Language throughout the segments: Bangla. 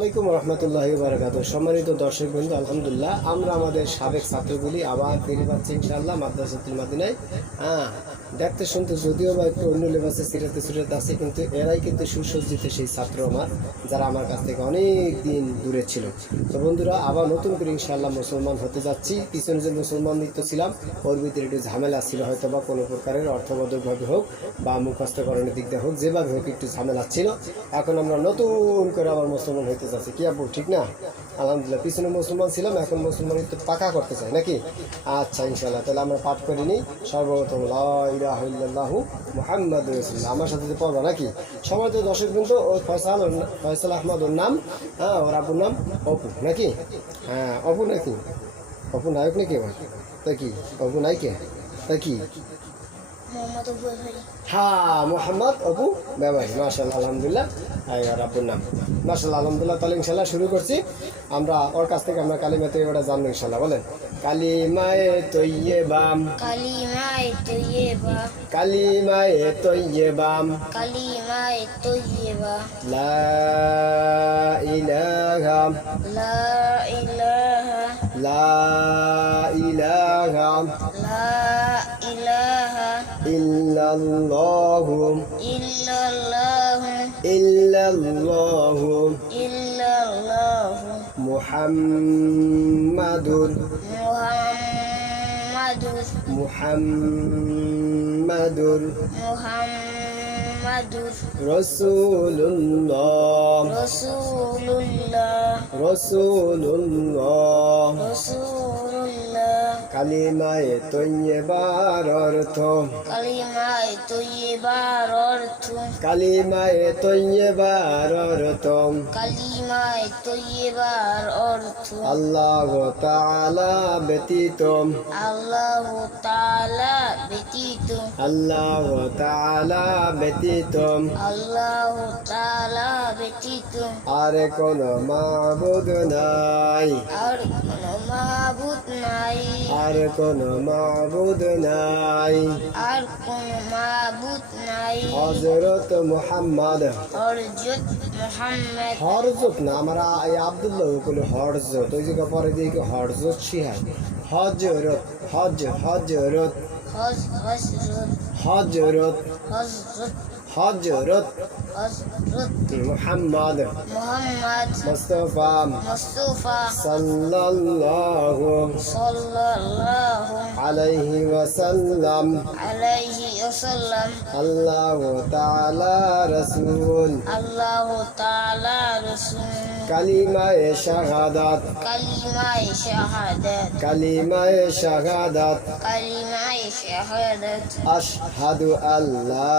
আলাইকুম রহমতুল্লাহ বারকাত সম্মানিত দর্শক বন্ধু, আলহামদুলিল্লাহ, আমরা আমাদের সাবেক ছাত্রগুলি আবার ফিরে পাচ্ছি ইনশাআল্লাহ মাদ্রাসাতুল মাদিনায়। হ্যাঁ দেখতে শুনতে যদিও বা একটু অন্য লেবাসে সিরাতে সিরাতে আছে, কিন্তু এরাই কিন্তু সুসজ্জিত সেই ছাত্র আমার, যারা আমার কাছ থেকে অনেক দিন দূরে ছিল। তো বন্ধুরা, আবার নতুন করে ইনশাআল্লাহ মুসলমান হতে যাচ্ছি। পিছনে যে মুসলমান নিত্য ছিলাম, ওর ভিতরে একটু ঝামেলা ছিল হয়তো বা কোনো প্রকারের অর্থবোধকভাবে হোক বা মুখস্থকরণের দিক দিয়ে হোক, যেভাবে হোক একটু ঝামেলা ছিল। এখন আমরা নতুন করে আবার মুসলমান হইতে যাচ্ছি কি আপু? ঠিক না? আলহামদুলিল্লাহ, পিছনে মুসলমান ছিলাম, এখন মুসলমান একটু পাকা করতে চাই নাকি? আচ্ছা ইনশাল্লাহ তাহলে আমরা পাঠ করে নিই। সর্বপ্রথম লাহু মোহাম্মদ রসুল্লাহ আমার সাথে পড়বা নাকি? সময় তো দর্শক কিন্তু ও ফয়সাল ফয়সাল আহমদ ওর নাম হ্যাঁ ওর আপুর নাম অপু, নাকি? হ্যাঁ অপু নাকি? অপু নায়ক নাকি? আমার তা কি? অপু নাইকে তা কি? হ্যাঁ মোহাম্মদ ব্যবহারী মার্শাল আলহামদুলিল্লাহ। আর ওর নাম। মার্শাল আলহামদুলিল্লাহ তাহলে ইনশাল্লাহ শুরু করছি। আমরা ওর কাছ থেকে আমরা কালিমাতে ওটা জানব ইনশাল্লাহ বলেন। কালিমায়ে তৈয়েবাম। কালিমায়ে তৈয়বা কালিমায়ে তৈয়েবাম। কালিমায়ে তৈয়বা লা ইলাহা। লা ইলাহা। লা ইলাহা। লা إلا الله. إلا الله. إلا الله. إلا الله. محمد. محمد. محمد. محمد. رسول الله. رسول الله. رسول الله. رسول কালিমায়ে তৈয়বার অর্থ। কালিমায়ে তৈয়বার অর্থ। কালিমায়ে তৈয়বার অর্থ। কালিমায় তৈবার অর্থ। আল্লাহ তাআলা ব্যতীত। আল্লাহ তাআলা ব্যতীত। আল্লাহ তাআলা ব্যতীত। আল্লাহ তাআলা ব্যতীত। আর কোন মাবুদ নাই। আর নাই। আর কোন মাবুদ নাই। আর কোন মাবুদ নাই। হজরত মুহাম্মদ। অর্জুত মুহাম্মদ। হরজত না আমরা এই আব্দুল্লাহ বলে হরজত। ওই জায়গা পরে দিয়ে শিহাই হজরত হজ হজরত হজ হজরত। হজরত হজরত হজরত হজরত মুহাম্মদ মুহাম্মদ মুস্তফা মুস্তাফা সাল্লাল্লাহু সাল্লাল্লাহু আলাইহি ওয়াসাল্লাম আলাইহি ওয়াসাল্লাম আল্লাহ তাআলা রাসূল আল্লাহ তাআলা রাসূল কালিমায়ে শাহাদাত কালিমায়ে শাহাদাত কালিমায়ে শাহাদাত কালিমায়ে শাহাদাত আশহাদু আল্লা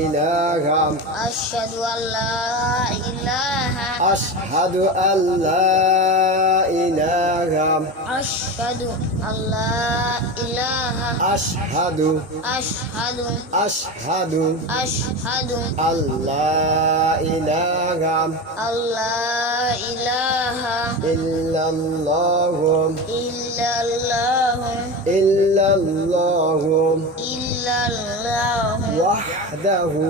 ইলাহা আশহাদু আল্লা ইলাহা আশহাদু আল্লা ইলাহা আশহাদু আল্লা ইলাহা আশহাদু আশহাদু আশহাদু আশহাদু আল্লাহ ইলাহা আল্লা ইলাহা ইল্লাল্লাহু ইল্লাল্লাহু ইল্লাল্লাহু ইল্লাল্লাহু ওয়াহদাহু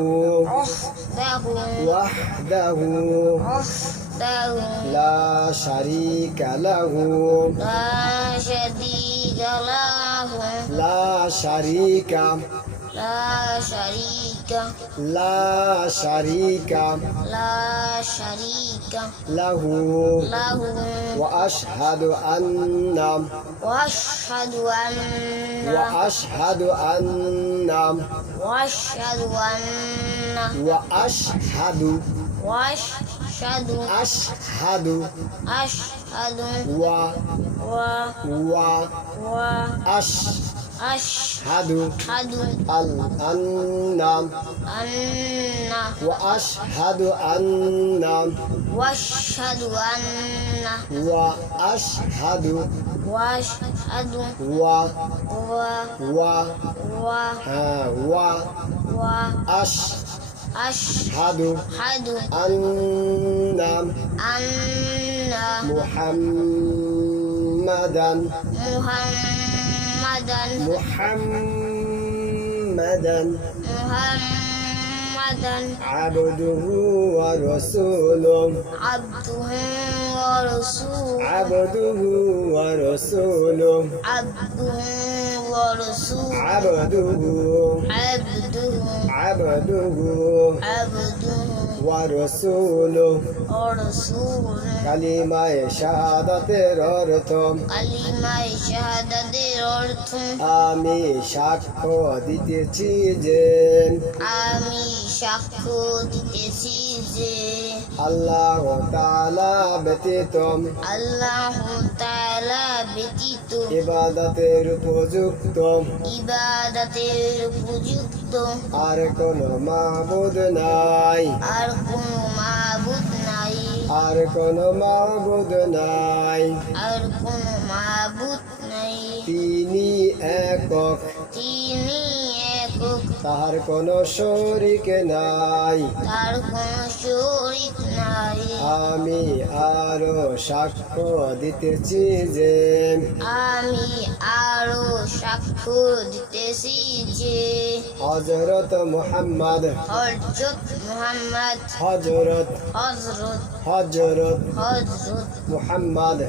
ওয়াহদাহু লা শারীকা লাহু লা শারীকা লাহু লা শারীকা লা শারীকা লা শারীকা লা شريك له له. وأشهد أن وأشهد أن وأشهد أن وأشهد أن وأشهد وأشهد أشهد أشهد و و و أشهد أشهد أن أن وأشهد أن وأشهد أن وأشهد وأشهد و و و و و أش أشهد أن أن محمدا محمدا محمدا محمدا عبده ورسوله عبده ورسوله عبده ورسوله عبده ورسوله عبده عبده عبده عبده ورسوله ورسوله كلمة شهادة رتم كلمة شهادة অর্থ। আমি সাক্ষ্য দিতেছি যে আমি সাক্ষ্য দিতেছি যে আল্লাহ তাআলা ব্যতীত আল্লাহ তাআলা ব্যতীত ইবাদতের উপযুক্ত। ইবাদতের উপযুক্ত। আর কোন মাবুদ নাই। আর কোনো মাবুদ নাই। আর কোন মাবুদ নাই। আর কোনো নাই তিনি একক। তিনি একক। তাহার কোন শরিক নাই। তার কোন শরীক নাই। আমি আরও সাক্ষ্য দিতেছি যে আমি আরও সাক্ষ্য দিতেছি যে হজরত মুহাম্মদ। হজরত মুহাম্মদ।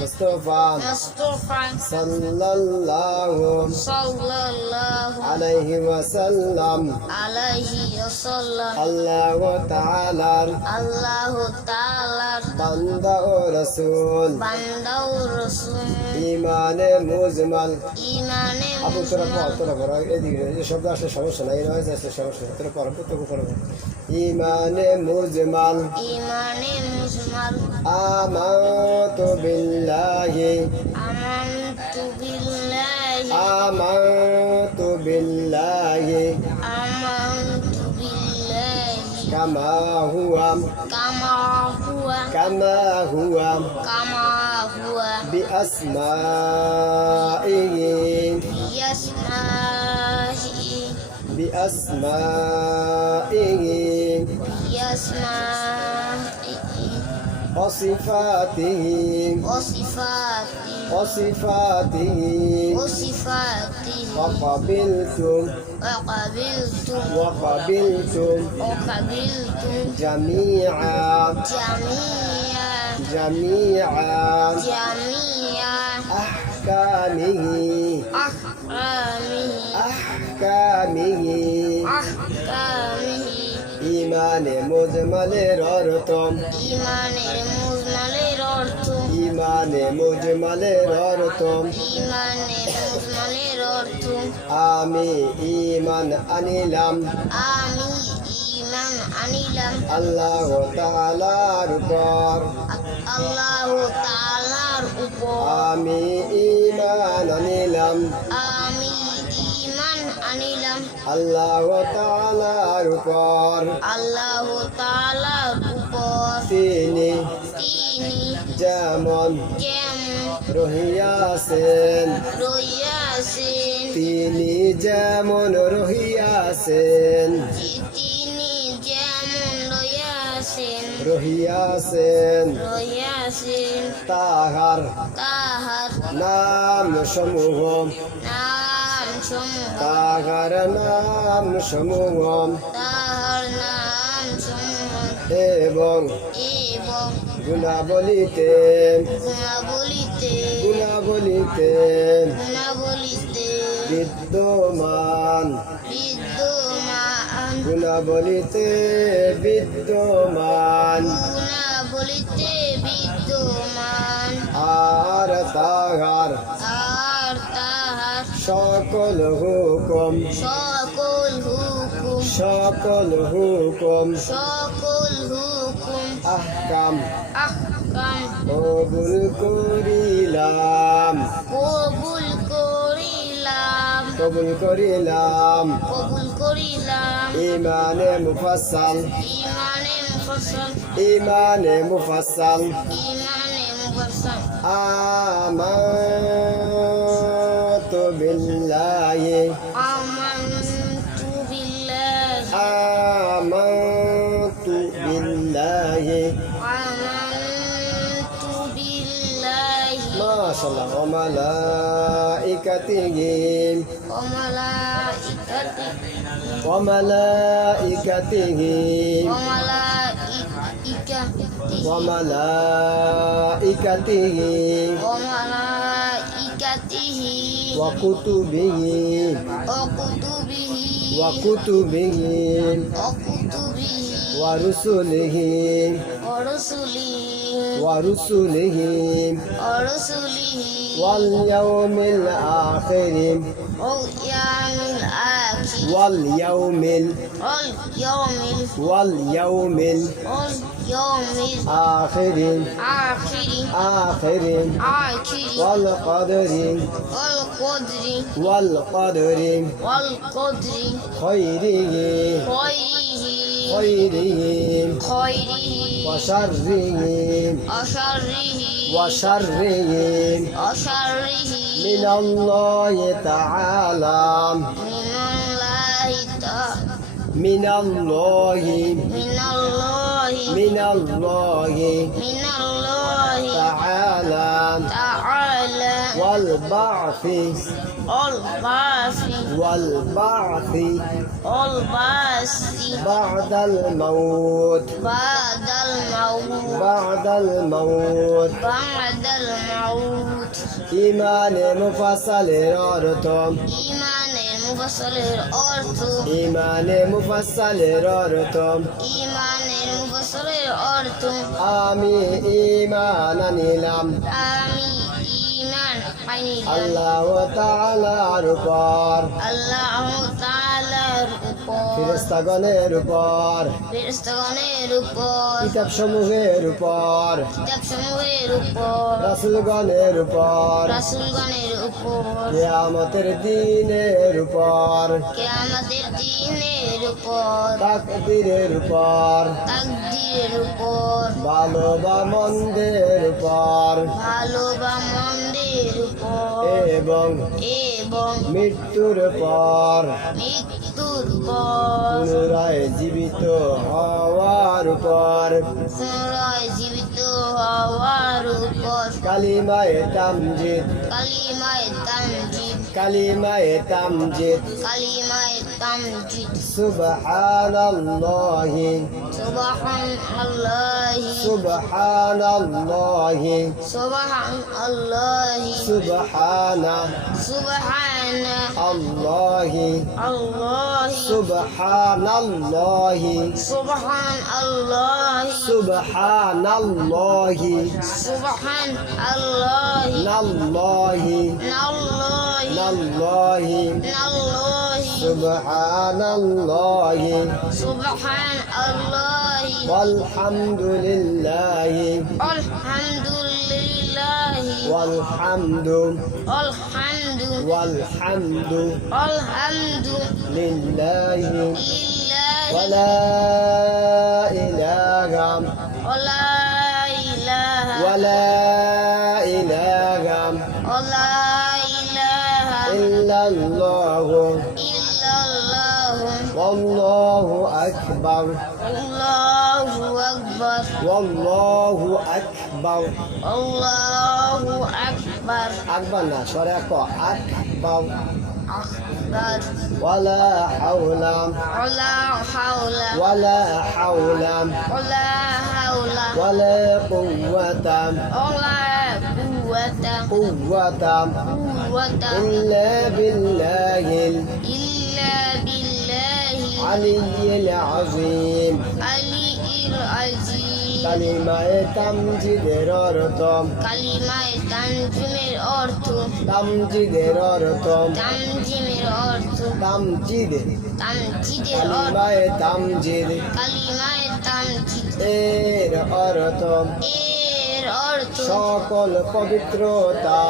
মুস্তফা। মুস্তাফা। সাল্লাল্লাহু সাল্লাল্লাহু আলাইহি ওয়াসাল্লাম। আলাইহি ওয়াসাল্লাম। আল্লাহ তাআলার আল্লাহ তাআলার বান্দা ও রাসূল। বান্দা ও রাসূল। ইমানে মুজমাল। আবু তোরা তোরা এদিকে এই শব্দ আসলে সমস্যা নাই নয় আসলে সমস্যা নাই। তোরা পড় তোকে পড় ইমানে মুজমাল ইমানে মুসলমান আমাতু বিল্লাহি আমানতু বিল্লাহি আমাতু বিল্লাহি আমানতু বিল্লাহি কামা হুয়া কামা হুয়া কামা হুয়া কামা হুয়া বিআসমাইহি بأسمائه بأسمائه وصفاته وصفاته وصفاته وصفاته وقبلتم وقبلتم وقبلتم وقبلتم جميعا جميعا جميعا جميعا أحكامه أحكامه أحكامه أحكامه ইমানে মুজমালের অর্থ ইমানের মুজমালের অর্থ ইমানে মুজমালের অর্থ ইমানের মুজমালের অর্থ আমি ইমান আনিলাম আমি ইমান আনিলাম আল্লাহ তাআলার উপর আল্লাহ তাআলার উপর। আমি ইমান আনিলাম। আমি ইমান আনিলাম। আল্লাহ তাআলার উপর। আল্লাহ তাআলার উপর। তিনি তিনি যেমন যেমন রহিয়াছেন। রইয়াছেন তিনি যেমন রহিয়াছেন। রহিয়াছেন। রইয়াছেন তাহার তাহার নাম সমূহ। নাম সমূহ। তাহার নাম সমূহ। তাহার নাম সমূহ। এবং এবং গুণাবলিতে। গুণাবলিতে। গুণাবলিতে। গুণাবলিতে। বিদ্যমান। বিদ্যমান। গুণাবলিতে বিদ্যমান। গুণাবলিতে বিদ্যমান। আর তাহার আর তাহার সকল হুকুম। সকল হুকুম। সকল হুকুম। সকল হুকুম। আহকাম। আহকাম। কবুল করিলাম। কবুল করিলাম। কবুল করিলাম। কবুল করিলাম ইমানে মুফাসাল ইমানে মুফাসাল আমাতু বিল্লাহি আমানতু বিল্লাহি আমাতু বিল্লাহি আমানতু বিল্লাহি মা মাশাল্লাহ ওমালাইকাতিহি وملائكته وملائكته وملائكته وكتبه وكتبه وكتبه وكتبه ورسله ورسله ورسله ورسله واليوم الآخر واليوم الآخر واليوم ال واليوم ال واليوم واليوم آخر. آخر. آخر. والقدر. والقدر. والقدر. والقدر. خيره. خيره. خيره. خيرهم وشره. وشره. وشرهم وشرهم من الله تعالى. من الله. من الله. من الله. من الله. تعالى. تعالى. والبعث. والبعث. والبعث. بعد الموت. بعد الموت. بعد الموت. بعد الموت. إيمان مفصل أردتم إيمان মুফাসলের অর্থ। ইমানে মুফাসালের অর্থ। ইমানের মুফাসলের অর্থ। আমি ইমান আনিলাম। আমি ইমান আনিলাম। আল্লাহ তাআলার উপর। আল্লাহ তাআলার উপর। ফেরেশতাগণের উপর। উপর কিতাব সমূহের উপর। কিতাব সমূহের উপর। রাসূলগণের উপর। রাসূলগণের উপর। কিয়ামতের দিনের উপর। কিয়ামতের দিনের উপর। তাকদীরের উপর। তাকদীরের উপর। ভালো বা মন্দের উপর। ভালো বা মন্দের উপর। এবং এবং মৃত্যুর পর মৃত্যুর পর পুনরায় জীবিত হওয়ার উপর। পুনরায় জীবিত হওয়ার উপর। কালিমায় তামজিদ। কালিমায় তামজিদ। কালিমায়ে তামজিদ। কালিমায় তামজিদ। সুবহানাল্লাহি। সুবহান আল্লাহি সুবহানাল্লাহি। সুবহান। আল্লাহি। সুবহানা সুবহানা আল্লাহি। আল্লাহি সুবহানাল্লাহি। সুবহান আল্লাহি সুবহানাল্লাহি। সুবহান আল্লাহি নাল্লাহি। নাল্লাহি। سبحان الله. سبحان الله. والحمد لله. الحمد لله. والحمد. الحمد والحمد. الحمد لله. ولا إله. ولا إله. ولا إله. ولا إله. إلا الله. الله أكبر الله أكبر والله أكبر الله أكبر أكبر شريكة أكبر أكبر ولا حول ولا حول ولا حول ولا حول ولا قوة ولا قوة قوة إلا بالله العلي العظيم আলিয়্যিল আযীম কালিমায়ে তামজিদের অর্থ কালিমায়ে তানজিমের অর্থ তামজিদের অর্থ তানজিমের অর্থ তামজিদ তানজিদের অর্থ কালিমায়ে তামজিদ কালিমায়ে তানজিদ এর অর্থ এর অর্থ সকল পবিত্রতা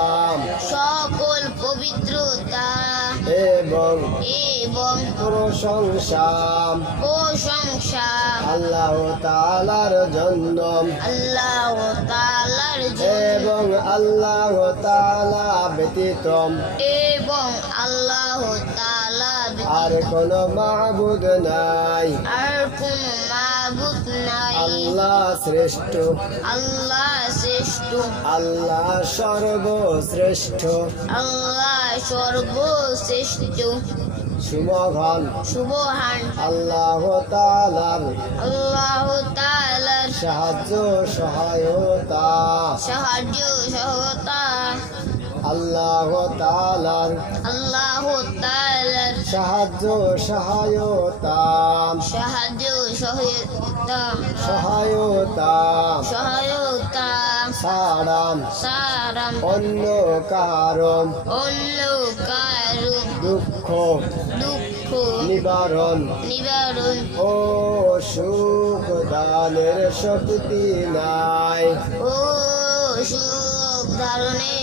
সকল পবিত্রতা এবং এবং প্রশংসা প্রশংসা আল্লাহ তালার জন্য। আল্লাহ তালার এবং আল্লাহ তালা ব্যতীত। এবং আল্লাহ তাআলা আর কোন মাবুদ নাই। আর কোন মাবুদ নাই। আল্লাহ শ্রেষ্ঠ। আল্লাহ শ্রেষ্ঠ। আল্লাহ সর্বশ্রেষ্ঠ। আল্লাহ সর্বশ্রেষ্ঠ। সুমঘন সুবহান আল্লাহ তালার আল্লাহ তাআলার সাহায্য সহায়তা। সাহায্য সহতা আল্লাহ তালার আল্লাহ তাআলার সাহায্য সহায়তা। সাহায্য সহায়তা। সহায়তা। সহায়তা। সারাম। সারাম। অন্য কারণ অন্য কারু দুঃখ দুঃখ নিবারণ। নিবারণ। ও সুখ দানের শক্তি নাই। ও সুখ ধারণে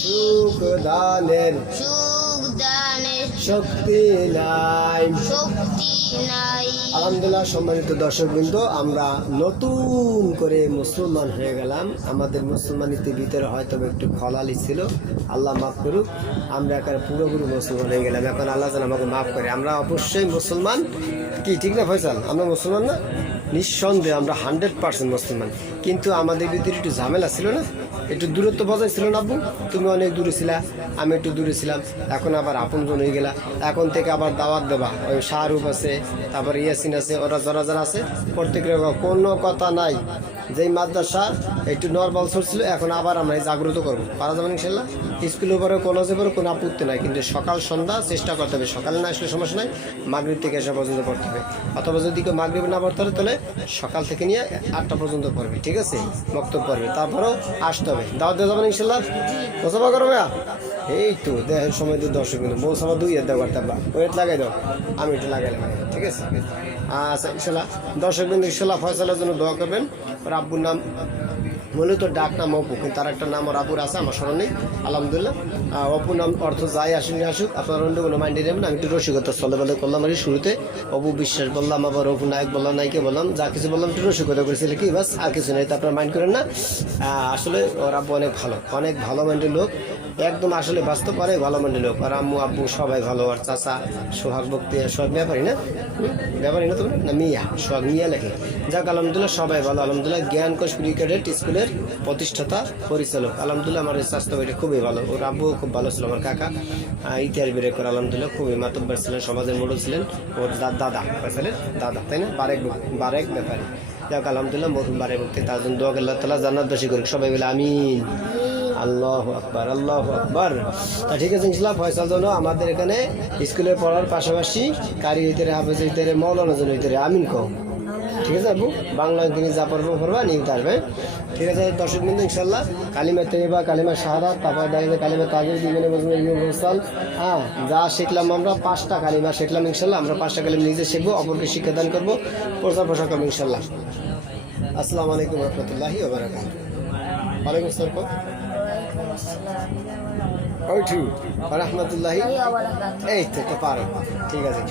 সুখ দানের সুখ দানের শক্তি নাই। শক্তি নাই আলহামদুলিল্লাহ, সম্মানিত দর্শকবৃন্দ, আমরা নতুন করে মুসলমান হয়ে গেলাম। আমাদের মুসলমানিতে ভিতরে হয়তো একটু খলালি ছিল। আল্লাহ মাফ করুক, আমরা এখানে পুরোপুরি মুসলমান হয়ে গেলাম। এখন আল্লাহ যেন আমাকে মাফ করে। আমরা অবশ্যই মুসলমান কি, ঠিক না ফয়সাল? আমরা মুসলমান না? নিঃসন্দেহে আমরা হান্ড্রেড পার্সেন্ট মুসলমান। কিন্তু আমাদের ভিতরে একটু ঝামেলা ছিল না? একটু দূরত্ব বজায় ছিল না আব্বু? তুমি অনেক দূরে ছিলা, আমি একটু দূরে ছিলাম। এখন আবার আপন আপনজন হয়ে গেলা। এখন থেকে আবার দাওয়াত দেবা। ওই শাহরুখ আছে, তারপর ইয়াসিন আছে, ওরা যারা যারা আছে, প্রত্যেকের কোনো কথা নাই। যেই মাদ্রাসা, একটু নর্মাল ছিল, এখন আবার আমরা জাগ্রত করব। পারা যাবেন ইনশাল্লাহ। স্কুলের উপরে কলেজে পরে কোনো আপত্তি নাই, কিন্তু সকাল সন্ধ্যা চেষ্টা করতে হবে। সকালে না আসলে সমস্যা নাই, মাগরীব থেকে এসে পর্যন্ত পড়তে হবে। অথবা যদি কেউ মাগরীব না পড়তে পারে, তাহলে সকাল থেকে নিয়ে আটটা পর্যন্ত পড়বে, ঠিক আছে? বক্তব্য পড়বে, তারপরেও আসতে হবে। দাওয়াত দিয়ে যাবেন ইনশাল্লাহ? মোসাফা করো ভাইয়া। এই তো, দেখেন সময় তো দর্শক কিন্তু মৌসাফা দুই হাত দেওয়ার টাকা ওয়েট লাগাই দাও। আমি এটা লাগাইলাম। ঠিক আছে? আচ্ছা ইনশাল্লাহ। দর্শক বিন্দু, ইনশাল্লাহ ফয়সালের জন্য দোয়া করবেন। ওর আব্বুর নাম মূলত ডাক নাম অপু, কিন্তু তার একটা নাম ওর আব্বুর আছে, আমার স্মরণ নেই, আলহামদুলিল্লাহ। অপু নাম অর্থ যাই আসুন আসুক, আপনার অন্য কোনো মাইন্ডে নেবেন, আমি একটু রসিকতা স্থলে বলে করলাম আর শুরুতে। অপু বিশ্বাস বললাম, আবার অপু নায়ক বললাম নাইকে বললাম, যা কিছু বললাম একটু রসিকতা করেছিল কি, বাস, আর কিছু নেই, তো আপনার মাইন্ড করেন না। আসলে ওর আব্বু অনেক ভালো অনেক ভালো মাইন্ডের লোক, একদম আসলে বাস্তব অনেক ভালো মাইন্ডের লোক। আর আম্মু, আব্বু সবাই ভালো, আর চাচা, সোহাগ ভক্তি সব ব্যাপারী না? হুম? ব্যাপারী না তুমি না মিয়া, সোহাগ মিয়া লেখে। যাক, আলহামদুলিল্লাহ সবাই ভালো। আলহামদুলিল্লাহ জ্ঞান কোষ প্রি স্কুলের প্রতিষ্ঠাতা, পরিচালক। আলহামদুলিল্লাহ আমার স্বাস্থ্য এটা খুবই ভালো। ওর আব্বু খুব ভালো ছিল, আমার কাকা। ইতিহাস বেড়ে করে, আলহামদুলিল্লাহ খুবই মাতব্বার ছিলেন, সমাজের মোড়ল ছিলেন। ওর দাদা ফয়সালের দাদা, তাই না? বারেক বারেক ব্যাপারে। যাক, আলহামদুলিল্লাহ মরহুম বারেক ভক্তি, তার জন্য দোয়া আল্লাহ তালা জান্নাত দোষী করুক। সবাই বলে আমিন। আল্লাহ আকবার আল্লাহ আকবার। তা ঠিক আছে, ইনশাল্লাহ ফয়সাল জন্য আমাদের এখানে স্কুলে পড়ার পাশাপাশি কারি হইতে হাফেজ হইতে মৌলানা জন হইতে আমিন কম ঠিক আছে আপু? বাংলা তিনি যা পড়ব পড়বা নিয়মিত আসবে। ঠিক আছে দর্শক বিন্দু ইনশাল্লাহ কালিমা তৈবা কালিমা শাহাদা তারপর দেখা যায় কালিমা তাজির দিবেন হ্যাঁ যা শিখলাম আমরা পাঁচটা কালিমা শিখলাম ইনশাল্লাহ আমরা পাঁচটা কালিমা নিজে শিখব অপরকে শিক্ষাদান করব প্রচার প্রসার করব ইনশাল্লাহ আসসালামু আলাইকুম রহমতুল্লাহি ওবরাকাত ওয়ালাইকুম আসসালাম? ওই ঠিক। রহমতুল্লাহি। এই তো পারো ঠিক আছে।